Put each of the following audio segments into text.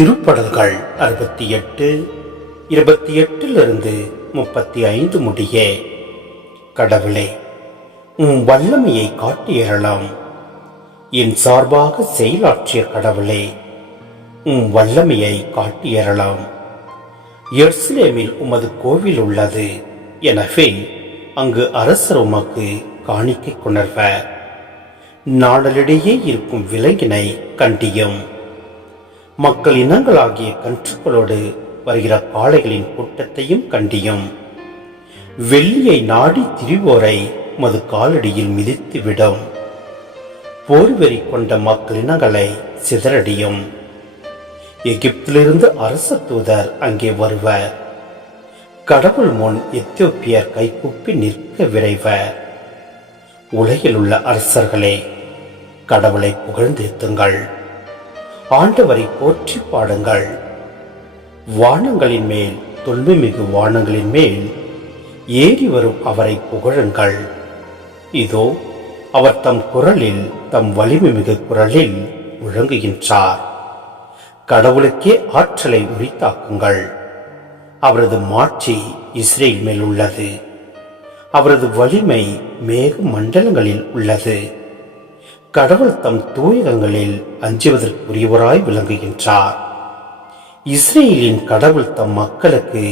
திருப்படல்கள் அறுபத்தி எட்டு இருபத்தி எட்டிலிருந்து முப்பத்தி ஐந்து முடிய. கடவுளே உம் வல்லமையை காட்டியறலாம் என் சார்பாக செயலாற்றிய கடவுளே உம் வல்லமையை காட்டியறலாம் எர்சிலேமில் உமது கோவில் உள்ளது எனவே அங்கு அரசர் உமக்கு காணிக்கை கொணர்வர். நாடலிடையே இருக்கும் விலங்கினை கண்டியும். மக்கள் இனங்களாகிய கன்றுகளோடு வருகிற காளைகளின் கூட்டத்தையும் கண்டியும். வெள்ளியை நாடி திரிவோரை மது காலடியில் மிதித்து விடும் போர்வெறி கொண்ட மக்களினங்களை சிதறடியும். எகிப்திலிருந்து அரச தூதர் அங்கே வருவர். கடவுள் முன் எத்தியோப்பியர் கைகூப்பி நிற்க விரைவர். உலகில் உள்ள அரசர்களே கடவுளை புகழ்ந்தேத்துங்கள். ஆண்டவரை போற்றி பாடுங்கள். வானங்களின் மேல் தொல்மைமிகு வானங்களின் மேல் ஏறி வரும் அவரை புகழுங்கள். இதோ அவர் தம் குரலில் தம் வலிமை மிகு குரலில் முழங்குகின்றார். கடவுளுக்கே ஆற்றலை உரித்தாக்குங்கள். அவரது மாட்சி இஸ்ரேல் மேல் உள்ளது. அவரது வலிமை மேக மண்டலங்களில் உள்ளது. கடவுள் தம் தூயகங்களில் அஞ்சுவதற்குரியவராய் விளங்குகின்றார். இஸ்ரேலின் கடவுள் தம் மக்களுக்கு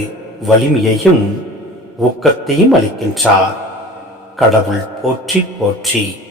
வலிமையையும் ஊக்கத்தையும் அளிக்கின்றார். கடவுள் போற்றி போற்றி.